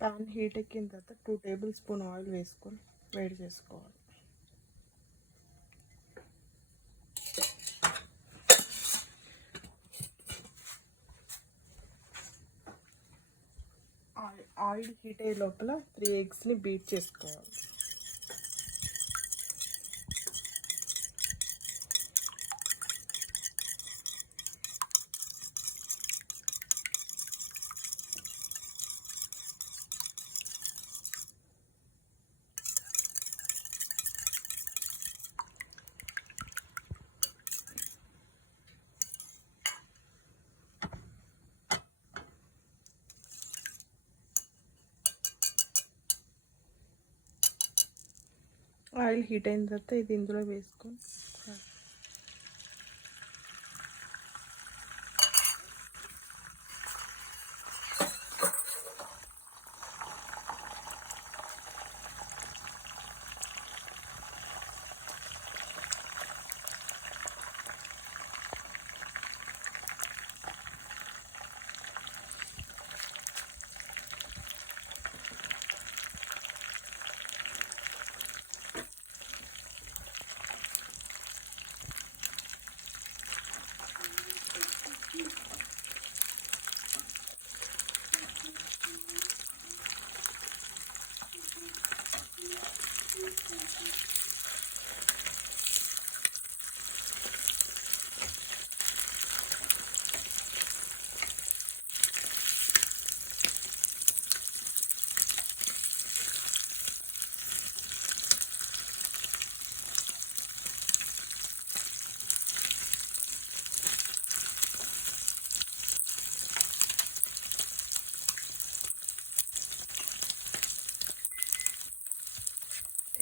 Pan heat ఎక్కిన తర్వాత 2 table spoon oil వేసుకొని వేడి చేసుకోవాలి. ఆయిల్ హీట్ అయ్యే లోపల 3 ఎగ్స్ని బీట్ చేసుకోవాలి. ఆయిల్ హీట్ అయిన తర్వాత ఇది ఇందులో వేసుకొని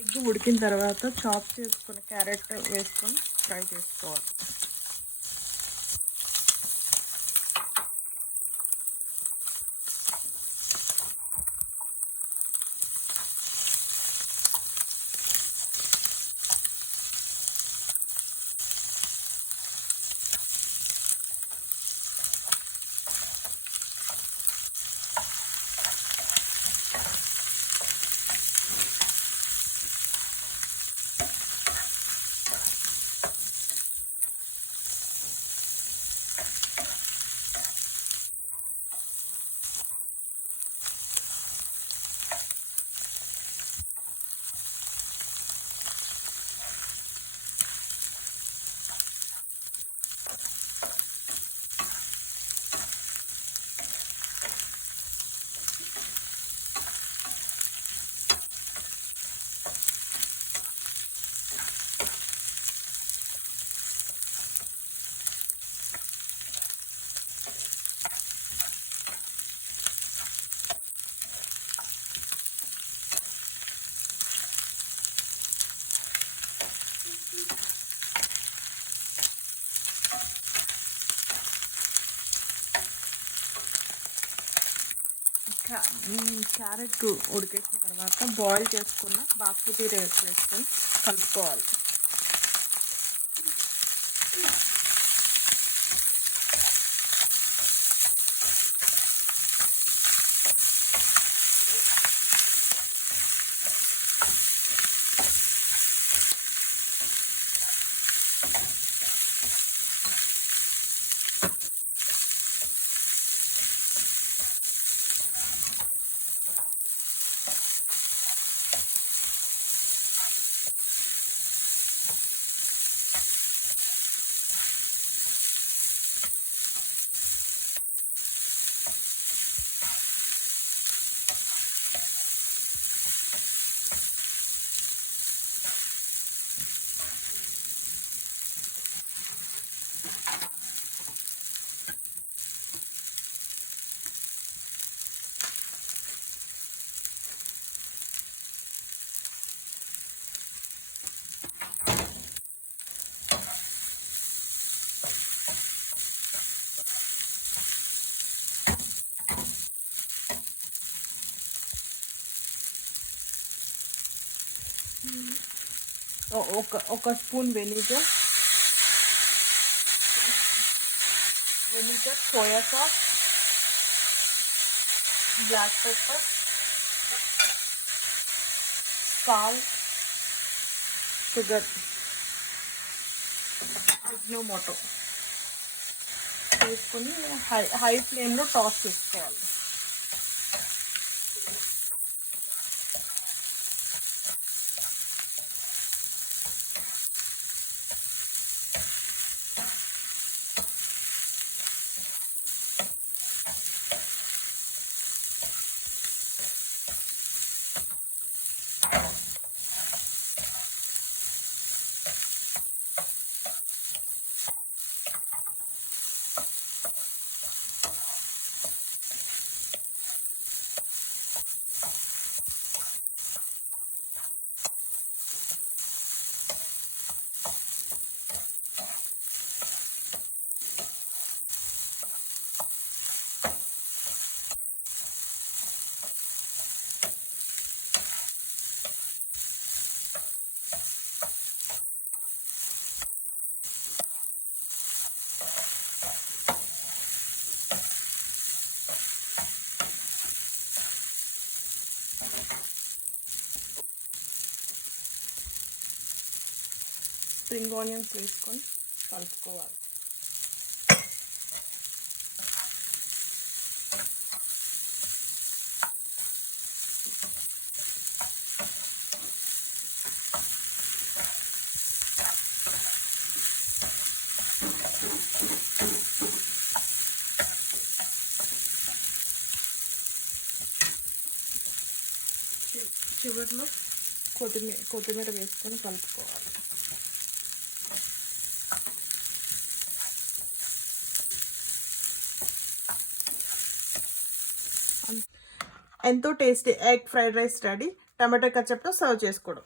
ఎగ్ ఉడికిన తర్వాత చాప్ చేసుకున్న క్యారెట్ వేసుకొని ఫ్రై చేసుకోవాలి. క్యారెట్ ఉడికేసిన తర్వాత బాయిల్ చేసుకున్న బాస్మతి రైస్ వేసుకొని కలుపుకోవాలి. ఒక spoon vinegar, soya sauce, black pepper, salt, sugar, Ajinomoto వేసుకొని హై ఫ్లేమ్లో టాస్ చేసుకోవాలి. స్ప్రింగ్ ఆనియన్స్ వేసుకొని కలుపుకోవాలి. చివరిలో కొత్తిమీర వేసుకొని కలుపుకోవాలి. ఎంతో tasty egg fried rice ready. Tomato కచప్తో సర్వ్ చేసుకోవడం.